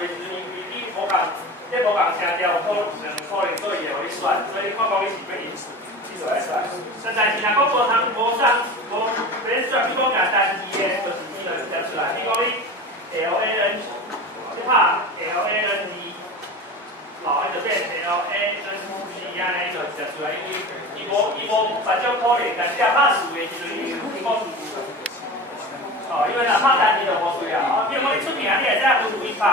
的时阵，因为你无共，你无共声调，可能所以会互你选，所以你看讲你是要因去做来选。但是若讲无通无免选，比如讲硬单字的，就是你就写出来。比如讲你 LAN， 你拍 LAN 2，吼，伊就变 LAN 4安尼就写出来，因为伊无反正可能，但是拍数的时阵，伊哦，因为若拍单字就无需要，比如讲你出名，你会使有注意拍，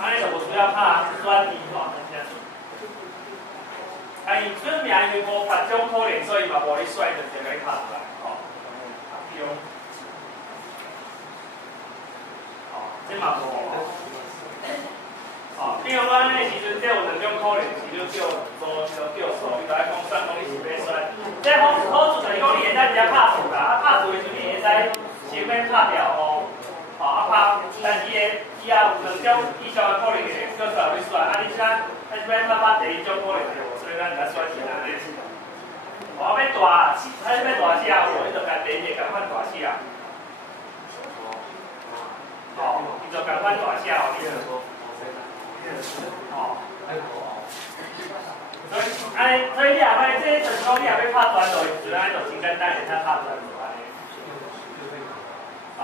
安尼就无需要拍选字吼。啊，伊出名因为无别种可能，所以嘛无你选就直接拍出来，吼。比如，哦，这嘛无。哦，比如讲，迄时阵，这有两种可能，是叫做叫数，你就爱讲选讲你是要选。这好处就是讲你会使直接拍数啦，啊拍数的时阵你会使先免拍掉哦，哦啊拍，但是伊也有两种以上的可能会叫出来要选，啊你现在拍第一种可能就无，所以咱就选其他的。哦，要大，要大写无，你就甲第一个共款大写。哦，你就共款大写哦，你就。哦，所以你也要，这就是讲你也要拍段落，就安尼就真简单，会使拍段落安尼。哦，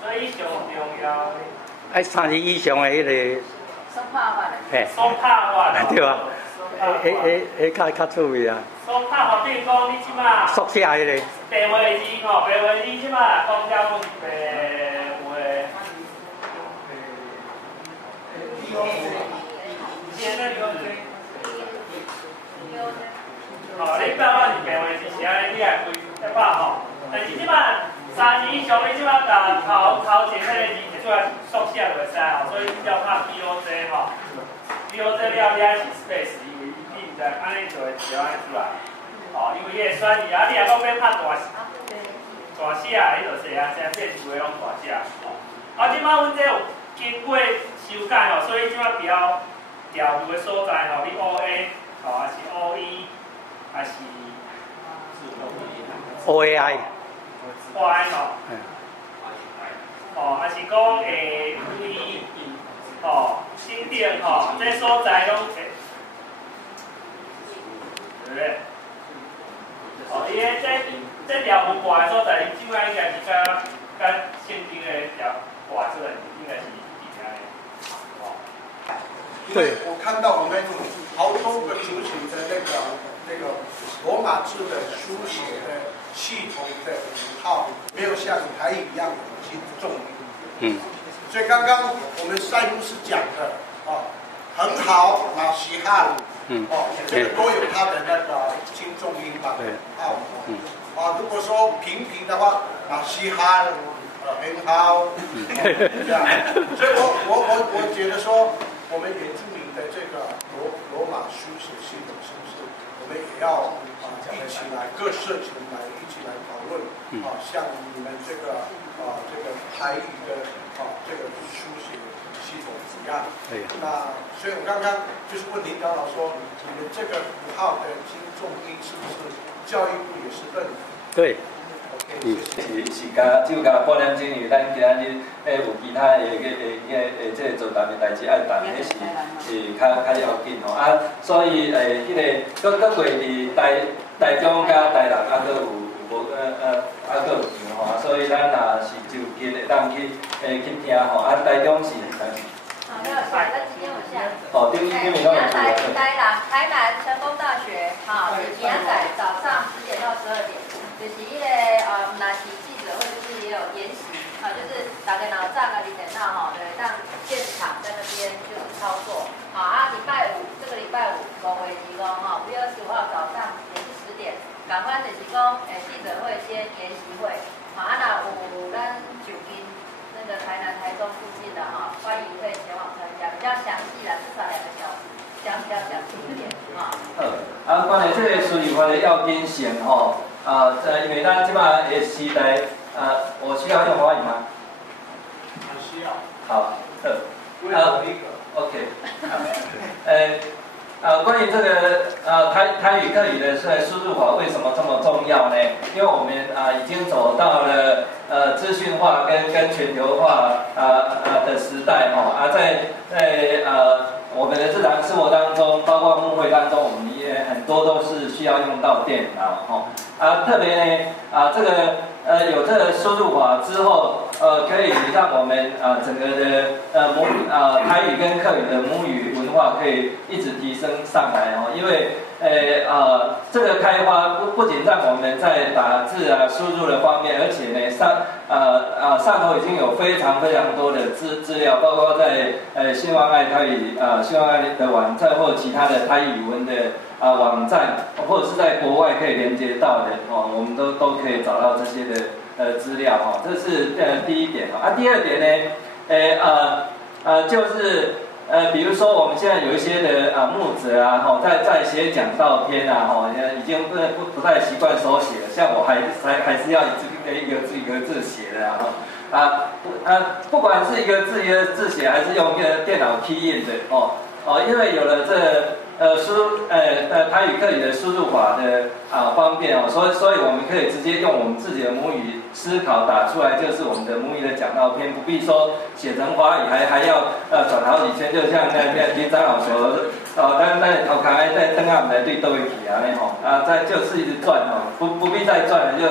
所以上重要。爱30以上的迄个。松拍法的。嘿。松拍法。对啊。较趣味啊。松拍法比如讲你即马。缩写迄个。白话字吼，白话字即马讲了是白话。哦，你表我是白话字是安尼，你也规一百吼。但是即摆3字以上，你即摆甲头前迄个字摕出来缩写就会使吼，所以你要拍 BOJ 吼 ，BOJ 了你爱是 space， 因为你毋知安尼就会直接安尼出来。哦，因为伊会选字啊，你若讲要拍大写，你就写啊，写变数的拢大写。哦，啊，即摆阮这有经过修改吼，所以即摆调度的所在吼，你 OA 吼还是 OE 还是 OAI。OI 吼，哦，还是讲会吼，新店吼，这所在拢会，对不对？哦，伊这调度挂的所在，即摆应该是甲现今的调挂出来，应该是一样的。对，我看到我们好多个族群的那个罗马字的书写的系统的符号，没有像台语一样轻重音。所以刚刚我们赛牧师讲的很好，老西汉，这个都有它的那个轻重音吧？对，如果说平平的话，老西汉，很好，这样。所以我觉得说。我们原住民的这个罗马书写系统是不是我们也要一起来各社群来一起来讨论像你们这个台语的这个书写系统一样。那所以我刚刚就是问领导老说，你们这个符号的轻重音是不是教育部也是认同？对。是甲只有甲半点钟，因为咱今仔日有其他即个做谈的代志爱谈，迄是较要紧吼。所以迄个搁过伫台中甲台南搁有无搁有场吼，所以咱若是就近会当去听吼。台中是没有下，但今天有下。因为拢有。台南成功大学，明仔早上10点到12点。就是那是记者会，就是也有研习，就是大家脑炸啊，你电脑对，让现场在那边就是操作，礼拜五这个礼拜五5月25号，5月25号早上也是10点，赶快就是讲记者会先研习会，那有咱就近那个台南、台中附近的欢迎可以前往参加，比较详细啦，至少2个小时，讲比较详细一点关于这个顺利化的要紧性吼。因为咱即摆的时代，我需要用华语吗？不需要。好，OK。关于这个台语客语的输入法为什么这么重要呢？因为我们已经走到了资讯化跟全球化的时代在我们的日常生活当中，包括牧会当中，我们也很多都是需要用到电脑特别呢这个有这个输入法之后，可以让我们整个的母语台语跟客语的母语文化可以一直提升上来因为这个开发不仅让我们在打字输入的方面，而且呢上头已经有非常多的资料，包括在希望爱台语希望爱的网站或其他的台语文的网站，或者是在国外可以连接到的我们都可以找到这些的资料这是第一点第二点呢就是比如说我们现在有一些的牧者在写讲道篇已经不太习惯手写了，像我还是要一个字写的不管是一个字写还是用电脑key印的因为有了这台语客语的输入法的方便所以我们可以直接用我们自己的母语思考打出来，就是我们的母语的讲道篇，不必说写成华语还要转好几圈，就像林长老说咱头壳在灯暗来对倒一起再就是一直转不必再转了，就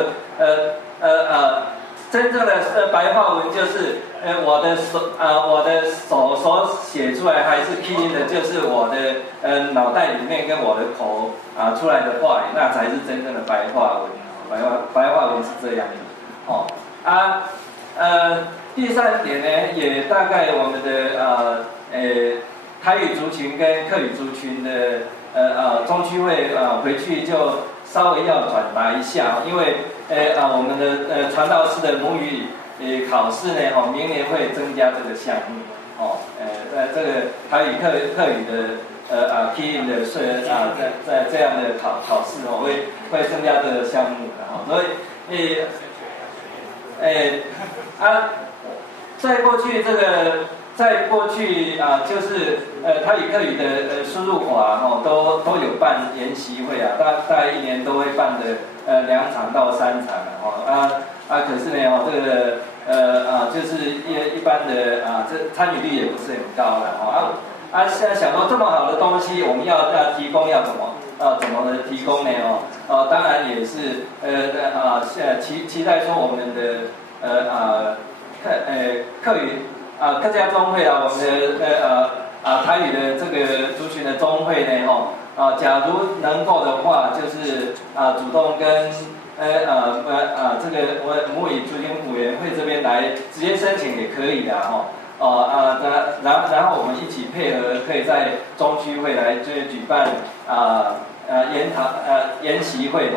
真正的白话文就是我的手所写出来还是 key 音的，就是我的脑袋里面跟我的口出来的话语，那才是真正的白话文。白话文是这样的第三点呢，也大概我们的台语族群跟客语族群的中区会回去就稍微要转达一下，因为我们的传道师的母语考试呢明年会增加这个项目这个台语客语的key in 的在这样的考试会增加这个项目所以在过去就是台语客语的输入法都有办研习会大概1年都会办的2场到3场可是呢这个就是一般的这参与率也不是很高了现在想说这么好的东西，我们要提供要怎么的提供呢当然也是期待说我们的客语客家中会我们的台语的这个族群的中会呢假如能够的话，就是主动跟这个母语族群委员会这边来直接申请也可以的然后我们一起配合，可以在中区会来举办研习会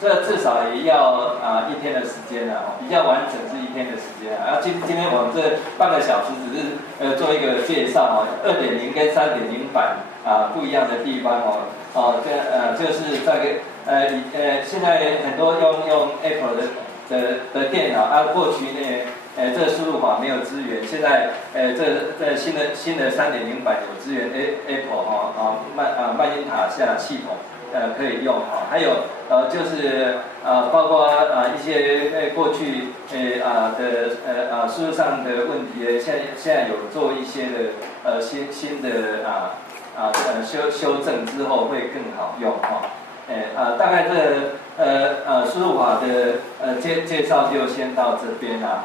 这至少也要1天的时间比较完整是1天的时间今天我们这半个小时只是做一个介绍2.0跟3.0版不一样的地方就是在现在很多用 Apple 的电脑过去呢这个输入法没有支援，现在这新的3.0版有支援 Apple 曼因塔下系统可以用还有就是包括一些过去的输入上的问题现在有做一些的新的修正之后会更好用大概这输入法的介绍就先到这边啦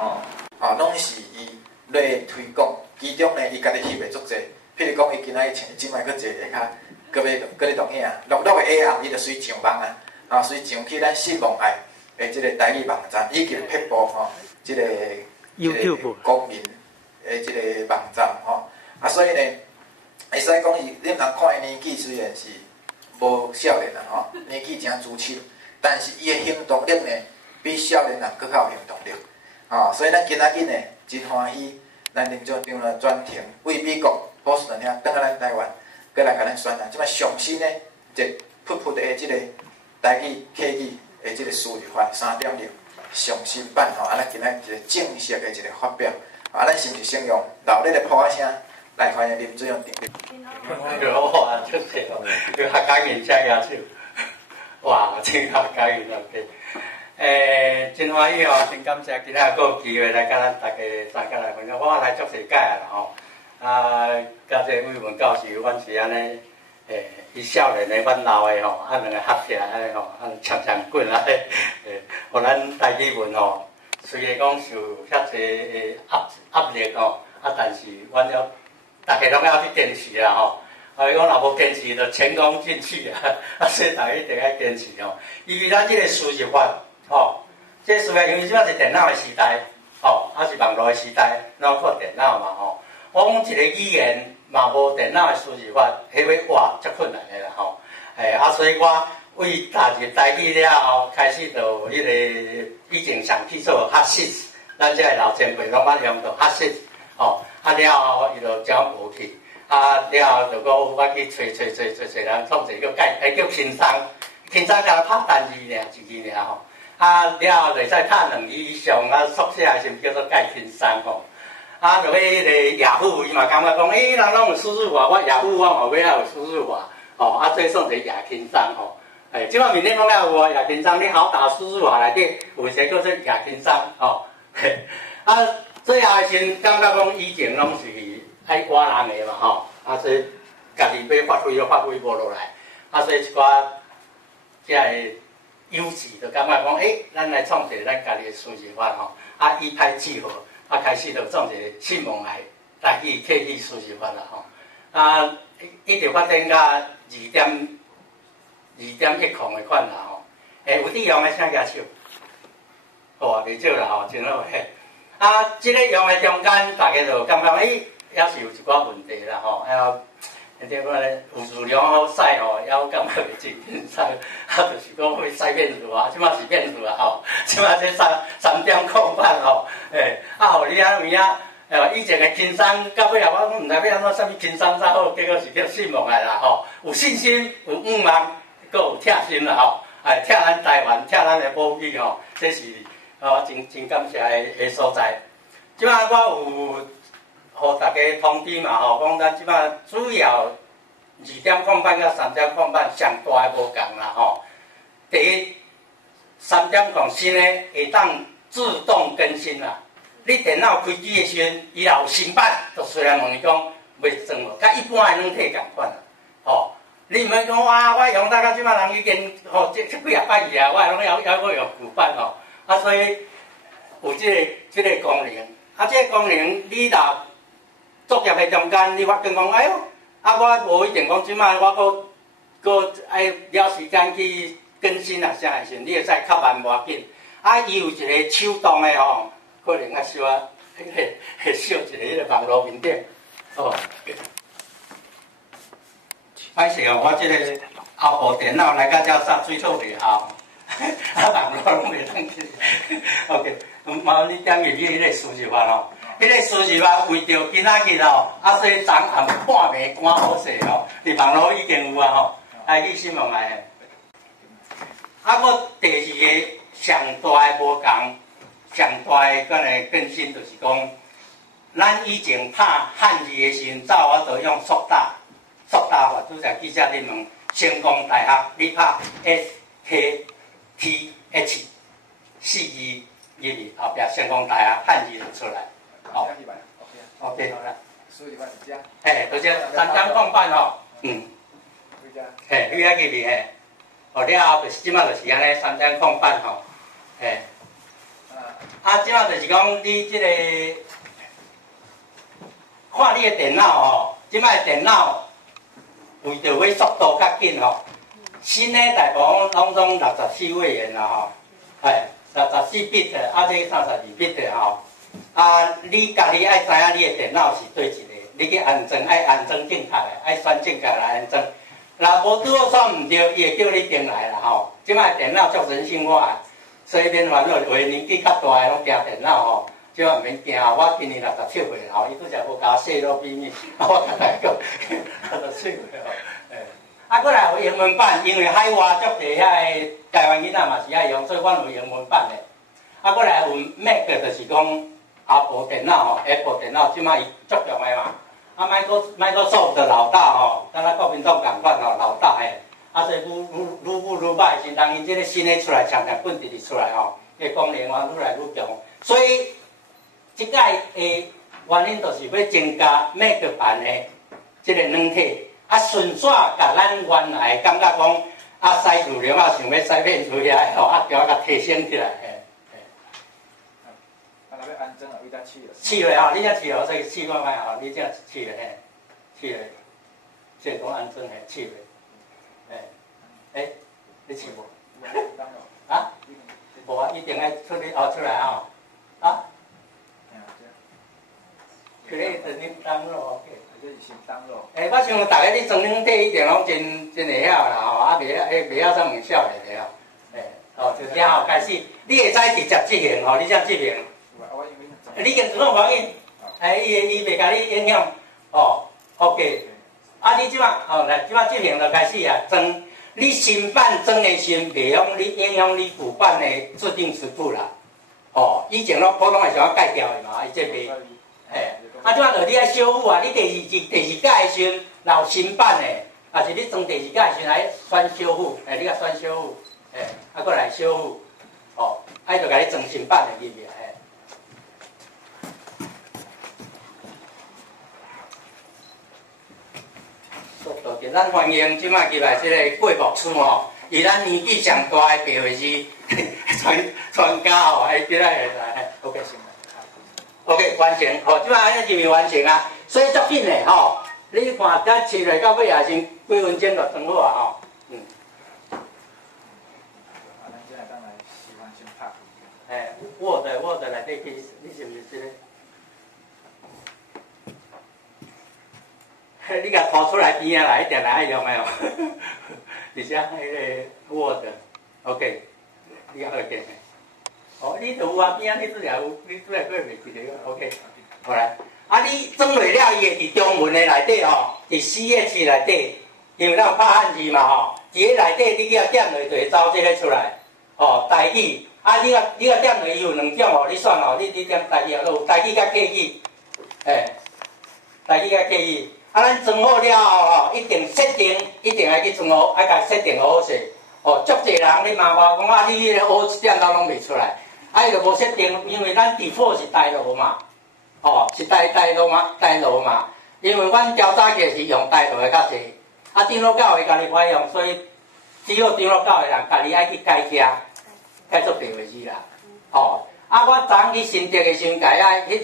拢是伊咧推广，其中呢伊家己翕的足济，譬如讲伊今仔日穿即摆去坐下骹，搁咧录影，录的下暗伊就随上网随上去咱希望爱的即个台语网站，以及撇播即个 YouTube 公民的即个网站所以呢，会使讲伊你毋通看伊年纪虽然是无少年年纪真自持，但是伊的行动力呢，比少年人更较有行动力。所以咱今仔日呢，真欢喜，咱林组长呢专程为美国波士顿遐，转到咱台湾，过来甲咱宣传，即摆上新呢，一噗的即个台语客语的即个输入法3.0上新版咱今仔一个正式的一个发表咱是毋是先用热烈的炮声来欢迎啉水用电。哇，出色哦！佢客家人真有手，哇，真客家人OK。真欢喜哦，真感谢今仔有机会来甲咱大家参加来分享。我来足世界啦吼，甲这伟文教授，阮是安尼，伊少年的，阮老的吼，两个合起来安尼吼，强强滚啊！互咱台语文吼，虽然讲受遐济压力吼，但是阮要大家拢要去坚持啦吼。讲若无坚持，就前功尽弃啊！所以大家一定要坚持吼。因为咱这个输入法吼，这输入因为即摆是电脑的时代吼，是网络的时代，拢靠电脑嘛吼。我讲一个语言嘛无电脑的输入法，迄要画足困难的啦吼。所以我为踏入台语了后，开始就迄个以前上去做学习，咱这老前辈拢捌用到学习吼。了后伊就将无去。了后就讲我去找人创一个叫轻松，轻松甲拍单字尔，一字尔吼。了后就使拍2字以上，缩写是毋叫做介轻松吼。就迄个雅虎伊嘛感觉讲，人拢有输入法，我雅虎我嘛要有输入法，吼，所以算一个亚轻松吼。即摆面顶讲了有啊，亚轻松，你好打输入法内底有一个叫做亚轻松吼。最后先感觉讲以前拢是爱活人的嘛吼，所以家己要发挥无落来，所以一寡即个优势就感觉讲，咱来创一个咱家己的输入法吼，以派制合，开始就创一个新闻来去客语输入法啦吼，一直发展到2.1控的款啦吼，有滴用的请举手，好袂少啦吼，真好嘿。即个用的中间，大家就感觉也是有一寡问题啦吼，点讲咧，有字量好使吼，也感觉袂真紧张，就是讲会使变数啊，即摆是变数啊吼，即摆这3.08吼，互你啊有影，以前的轻松到尾啊，我毋知要安怎，啥物轻松才好，结果是叫信望的啦吼，有信心，有望，搁有贴心啦吼，贴咱台湾，贴咱的母语吼，这是真感谢的所在。即摆我有。互大家通知嘛吼，讲咱即摆主要2.0版甲3.0版上大的无共啦吼。第一，3.0新的会当自动更新啦。你电脑开机的时阵，伊若有新版，就虽然问伊讲袂装无，甲一般的软体共款啦。吼，你毋免讲哇，我用到即摆人已经吼这几啊摆去啊，我拢还阁用旧版吼。所以有即个功能，即个功能你若作业的中间，你发觉讲，哎呦，我无一定讲即摆我搁爱了时间去更新啊啥的时阵，你会使较慢无要紧。伊有一个手动的吼，可能较小会小一个迄个网络面顶，哦。歹势哦，我即个后部电脑来到遮煞水土袂好，网络拢袂当去。OK， 麻烦你点入去迄个输入法吼。迄个输入法为着今仔日吼，所以昨暗半暝赶好势吼，伫网络已经有啊吼，去新闻来。我第2个上大的无共，上大的个更新就是讲，咱以前拍汉字的时阵，我就用缩打法，拄则记者恁问，成功大学你拍 SKTH 4字入去，后壁成功大学汉字就出来。好 ，OK， 好了。输入法是这样。就这3.0版吼，你遐入去了后就是即摆就是安尼3.0版吼，即摆就是讲你即个看你的电脑吼，即摆电脑为着要速度较紧吼，新的大部分拢总64位元啦吼，64 bit 这32 bit 吼。你家己爱知影你的电脑是对一个，你去安装爱安装正确的，爱选正确来安装。若无拄好选毋对，伊会叫你重来啦吼。即摆电脑足人性化的，所以免烦恼，为年纪较大的拢惊电脑吼。即摆毋免惊，我今年67岁吼，伊拄则无甲我泄露秘密，我甲伊讲67岁吼。过来有英文版，因为海外足侪遐个台湾囡仔嘛是爱用，所以阮有英文版的。过来有 Mac 就是讲。Apple 电脑吼 ，Apple 电脑即摆伊足用的嘛， Microsoft 的老大吼，敢若国民党共款吼，老大诶，所以愈歹时，人因即个新诶出来，常常滚直直出来吼，个功能愈来愈强。所以即届诶原因就是要增加每个班诶即个软体，顺续甲咱原来感觉讲使资料想要使免资料诶吼，调甲提升起来诶。要安装啊，为咱试了。试了吼，你才试了，所以试看卖吼，你才试了嘿，试了，即讲安装嘿，试了，你试无？啊？无啊，一定爱出来吼，啊？Create new download， 这是新download。我想大家你装软体一定拢真会晓啦吼，袂晓啥物晓嘞吼，就这吼开始，你会使直接执行吼，你才执行。你跟自动反应，伊袂甲你影响，OK。你即摆来即摆执行就开始啊，装你新版装的时袂用你影响你旧版的制定词库啦，以前拢普通的时候改掉的嘛，伊这袂，即摆就你爱修复啊，你第二届的时候有新版的，是你装第二届的时候来选修复，你甲选修复，搁来修复，就甲你装新版的入去。咱欢迎即摆入来即个郭牧师吼，以咱年纪上大的地位是传家吼，即来来 ，OK 行，OK 完成，即摆认为完成啊，所以足紧的吼，你看咱试落到尾也是几分钟就装好啊吼，咱即来当来示范先拍。Word 内底去，你是毋是即个？你甲拖出来边啊啦，一定来爱用的哦。而且迄个 Word，OK， 你好见的。你就有啊边啊，你拄来有，你拄来过袂记得 ，OK， 好来。你装落了，伊会伫中文的内底吼，伫4个字内底，因为咱有拍汉字嘛吼，伫个内底你甲点落就会走这个出来，台语。你甲点落伊有2种你选你点台语啊，有台语甲客语，台语甲客语。咱装好了后一定设定，一定爱去装好，爱甲设定好势。足侪人你骂我讲你迄个学一点都拢袂出来，伊就无设定，因为咱 default 是台罗嘛，是台罗嘛，因为阮较早期是用台罗的较济，电脑教会家己歹用，所以只有电脑教会人家己爱去改做白话字啦，我昨昏去新竹的时阵，遐人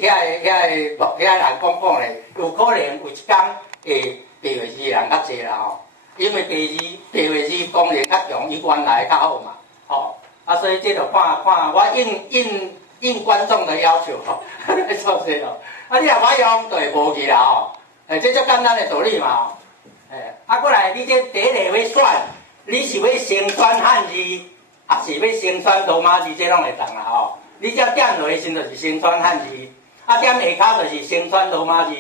讲咧，有可能有一天会白话字的人较济啦吼，因为白话字功能较强，伊原来较好嘛，所以这就看我应观众的要求来做这咯，你若歹用就会无去啦这足简单的道理嘛过来你这第一个要选，你是要先选汉字，还是要先选罗马字，这拢会当啦你只点落去时就是先选汉字，点下骹就是先选罗马字。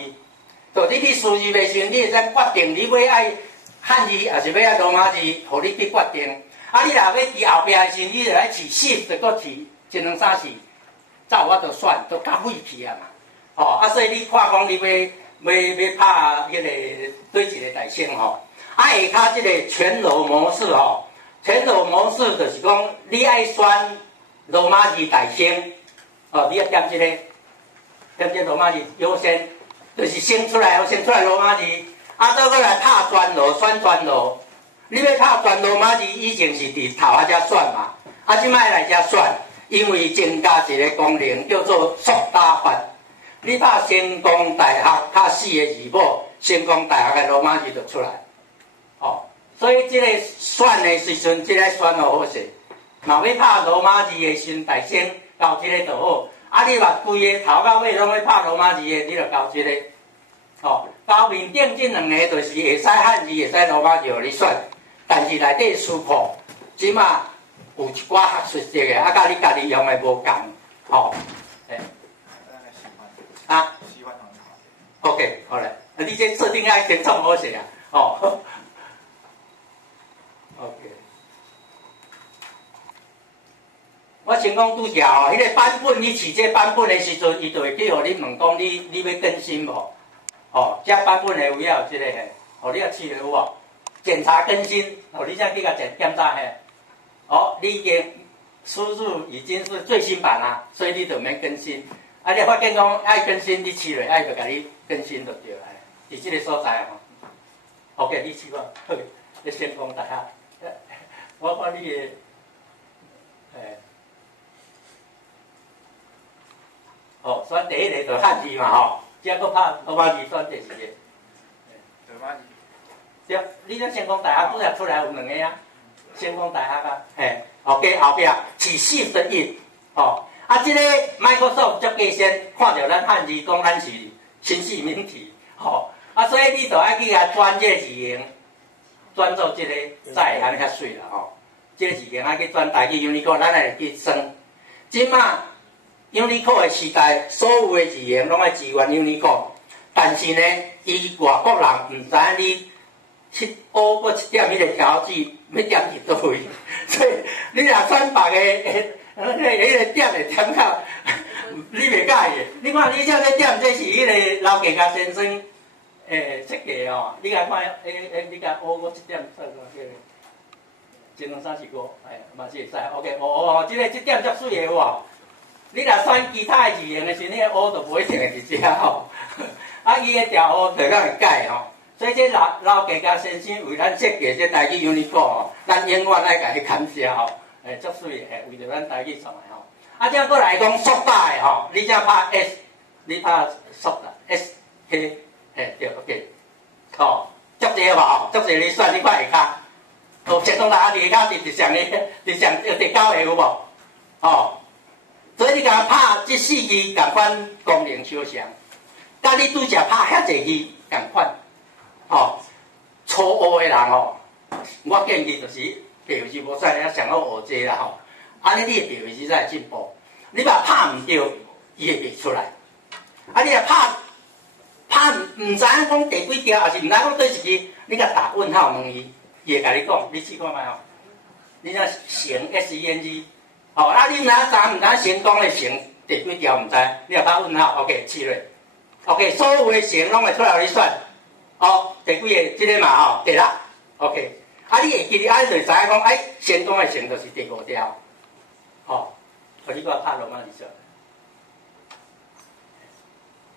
就你输入的时阵，你会使决定你要爱汉字，还是要爱罗马字，互你去决定。你若要伫后壁的时阵，你就来试Shift，搁试1、2、3、4，照我就选，都较费气啊嘛。所以你看讲你要拍迄个对一个台式下骹即个全罗模式全罗模式就是讲你爱选罗马字大先，你要点这个，点这罗马字优先，就是先出来罗马字，再过来拍全罗，选全罗。你要拍全罗马字，以前是伫头仔遮选嘛，即摆来遮选，因为增加一个功能叫做缩打法。你拍成功大学，拍4个字母，成功大学的罗马字就出来。所以这个选的时阵，这个选好势。若要拍罗马字的时阵，大先到这个就好。你若规个头到尾拢要拍罗马字的，你就到这个。到面顶这2个就是会使汉字，会使罗马字，互你选。但是内底书库，即马有一寡学术的，甲你家己用的无共。OK， 好嘞。你这设定爱先创好势OK。我先讲拄则迄个版本，你试这版本的时阵，伊就会去互你问讲你要更新无？哦，加版本的有影有即个嘿，哦，你也试了有无？检查更新，哦，你才去甲检查嘿，哦，你已经输入已经是最新版啦，所以你就免更新。啊，你发现讲爱更新，你试落爱就甲你更新就对啦，伫即个所在吼。OK， 你试看，好，你先讲大家，我看你的，哦，选第一个就汉字嘛吼，再搁拍罗马字选第二个。罗马字。对，你这先锋大学拄则出来有两个啊，先锋大学啊，OK，后壁是 Shift 印，哦，啊，这个 Microsoft 足加先看到咱汉字讲咱是新式名体，吼，啊，所以你就爱去甲转这个字形，转做这个才会安尼较水啦，吼，这个字形爱去转台语 Unicode， 咱来去算，即马 Unicode 的时代，所有的字形拢爱支援 Unicode， 但是呢，伊外国人毋知影你。去乌过一点迄个条子，要点伫倒位，所以你若选别个，迄个点会点到，你袂介意。你看你这个点，这是迄个老价家先生设计哦。你甲看，你甲乌过一点算个迄个，前两35，嘛是会使。OK， 这个点足水的有无？你若选其他的字形的时，你个乌就无一定会伫遮吼。啊，伊个条乌就敢会改吼。所以这老价家先生为咱设计这台语 Unicode 吼，咱永远爱甲伊感谢吼，足水的，为着咱台语创的吼。啊，这过来讲缩大的吼，你才拍 S， 你拍缩大 S K， 对 OK， 吼，足济无吼，足济你选你看下骹，哦，先讲大家伫下骹是上咧，是上第9个有无？哦，所以你甲拍这4字共款功能相像，甲你拄则拍遐济字共款。哦，初学的人哦，我建议就是背字无使遐上好学这啦吼，安尼你的背字才会进步。你若拍唔对，伊会袂出来。啊，你若拍唔知影讲第几条，还是唔知讲对一字，你甲打问号问伊，伊会甲你讲，你试看觅吼。你若成 SENG， 哦，啊，你毋知成功的成第几条唔知，你若打问号 ，OK， 试落 ，OK， 所有的成拢会出来，你选。哦，第几个？即个嘛吼，第6 ，OK。啊，你会记哩，啊，你就知影讲，成功的成就是第5条，吼。互你给我拍罗马字数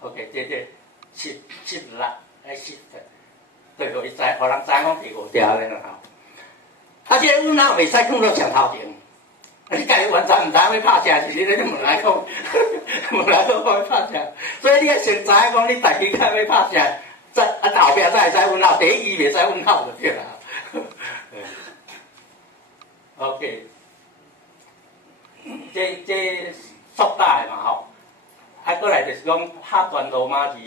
，OK， 这16，对，互伊知，互人知影讲第5条咧吼。啊，这个阮哪袂使放到上头前，你家己完全毋知影要拍啥，是你咧问来讲，问来讲要拍啥，所以你要先知影讲你大家要拍啥。后壁才会使问号，第一字袂使问号就对啦。OK， 这缩大的嘛吼，啊，过来就是讲拍全罗马字的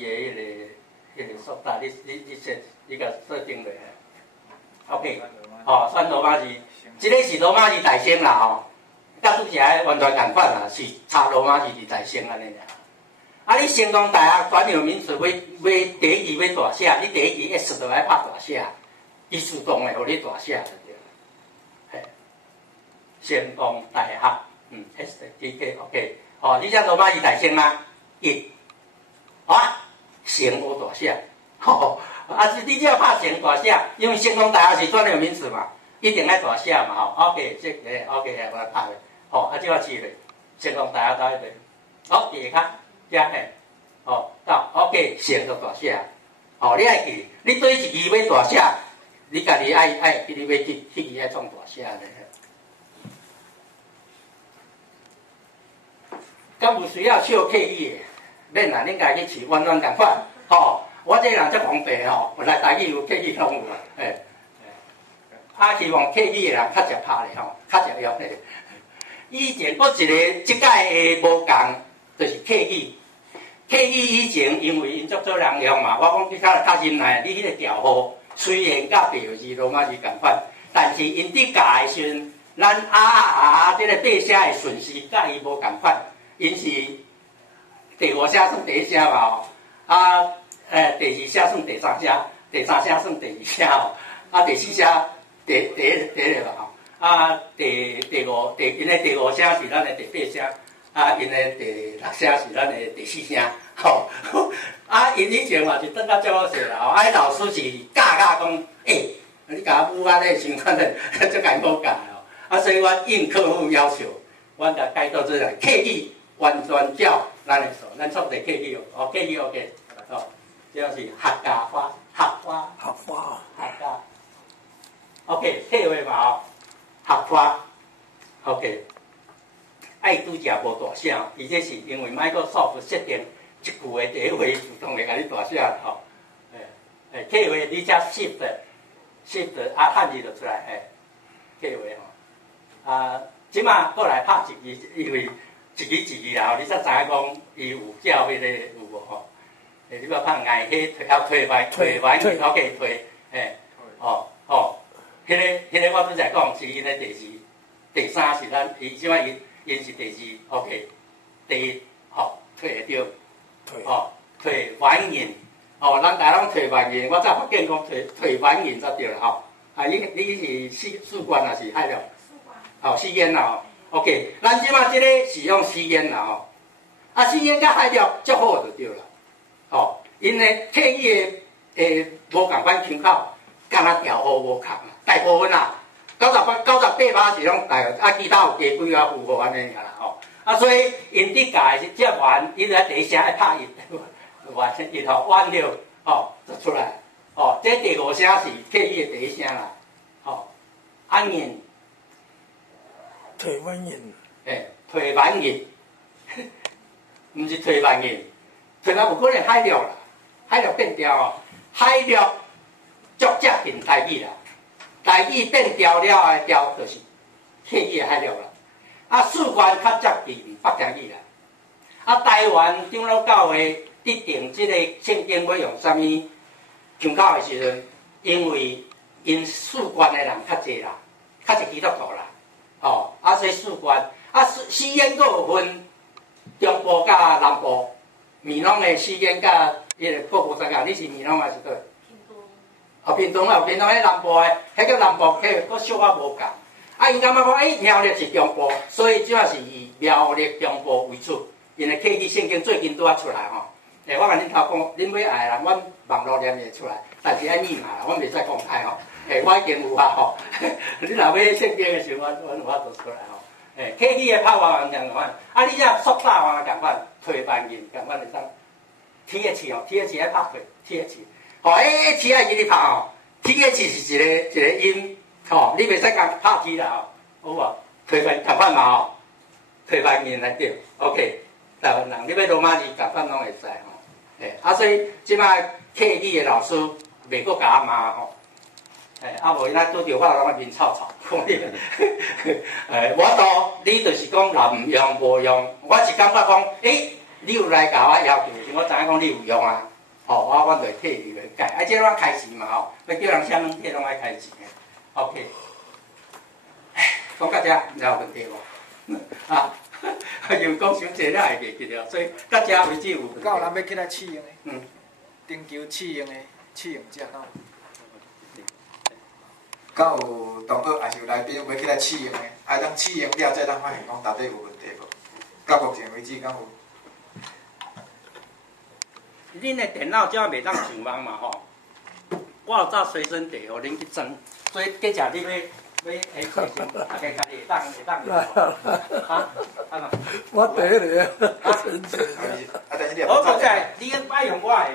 迄个缩大，你设定落来。OK， 哦，选罗马字，这个是罗马字大声啦吼，甲拄则完全共款啦，是插罗马字伫大声安尼尔。啊！你成功大学专有名词要第一字要大写，你第一字 S 就爱拍大写，伊自动会互你大写就对了。嘿，成功大学，STK OK， 哦，你这罗马字大声吗？成无大写，吼，是你只要拍成大写，因为成功大学是专有名词嘛，一定爱大写嘛，吼。OK， 这个 OK， 我来拍咧，吼，即我试咧，成功大学到迄边，好，第二卡。遮嘿，哦，到 OK， 成就大写，哦，你爱记，你对一字要大写，你家己爱记你要记，迄字爱创大写咧。敢有需要笑客语的，免啦，恁家己试，完全共款，吼。我这人足方便吼，来台语有客语拢有啦，希望客语的人较常拍咧吼，较常用咧。以前搁一个即届的无共，就是客语。客语以前因为因足做人用嘛，我讲比较忍耐，你迄个调号虽然甲标字罗马字共款，但是因伫教的时阵，咱即个背写的顺序甲伊无共款，因是第5写算第1写嘛吼，第2写算第3写，第3写算第2写吼，第4写第1嘛吼，因的第5写是咱的第8写。因的第6声是咱的第4声，吼，因以前嘛是等到足好势啦，吼，啊，老师是教讲，你甲我母安尼相款的，足艰苦教哦。啊，所以阮应客户要求，阮甲改到做来客语完全照咱的说，咱错地客语哦，客语 OK， 哦，这是客家话，客家 ，OK， 客话嘛哦，客话 ，OK。爱拄则无大声，而且是因为 Microsoft 设定一句的第一回自动会甲你大声吼。客话你只 shift 啊汉字就出来，客话吼。啊，即马过来拍一字，因为一字啦，你才知影讲伊有叫迄个有无吼？你要拍挨迄推完，OK 推，迄个我拄才讲是因的第三是咱伊即摆因是第二 ，OK， 第一，退会着，退反应，咱大家拢退反应，我早福建讲退反应才对啦，吼。啊，你是四关还是海陆？四烟啦，OK， 咱即马即个是用四烟啦，吼。啊，四烟甲海陆足好就对啦，因为客语的无共款腔口，敢若调好无共，大部分啦。98%是拢大，其他有加几啊符合安尼尔啦吼。啊，所以因伫教是接完，伊在第一声爱拍音，完然后弯了，就出来。这第五声是客语的第一声啦，安音，退反音，退反音，毋是退反音，退反有可能海陆啦，海陆变调哦，海陆足接近台语啦。台语变调了的调就是客语的海陆啦，啊，四关较接近北京语啦，啊，台湾长老教会伫定即个圣经要用啥物腔口的时阵，因为因四关的人较济啦，较是基督徒啦，啊，所以四关，啊，四眼阁有分中部甲南部，闽南的四眼甲迄个北部三甲，你是闽南还是对？屏东迄南部的，迄叫南部，迄个小可无共。啊，伊感觉讲，苗栗是中部，所以主要是以苗栗中部为主。因为客语圣经最近拄啊出来吼。我甲恁头讲，恁要爱啦，阮网络念会出来，但是爱密码啦，阮袂使公开吼。我已经有啊吼。你若要圣经的时候，阮有法度出来吼。客语的拍法完全共款，啊，你只缩大完共款，推翻音共款会当。TH 哦 ，TH 爱拍推 TH。T 啊，你拍吼 ，TH 是一个音，你袂使讲拍 T 啦吼，好无？推翻共款嘛吼，推翻音来对 ，OK。台湾人你要罗马字共款拢会使吼，所以即摆客语的老师袂阁甲我骂吼，无伊咱拄着我拢面臭臭，讲你，我都你就是讲若毋用无用，我是感觉讲，你有来甲我要求，我知影讲你有用啊。我就替伊来改，即个开钱嘛吼，要叫人啥物体拢爱开钱的 ，OK。讲到遮了问题无？又讲伤济了会袂记了，所以到遮为止有。到人要起来试用的，征求试用的试用者喏。敢有同学也是有来宾要起来试用的，当试用了再当发现讲到底有问题无？到目前为止敢有？恁的电脑只袂当上网嘛吼，我有早随身带互恁去装，所以计食你要做先，大家家己会当我第一个，我讲在你爱用我的。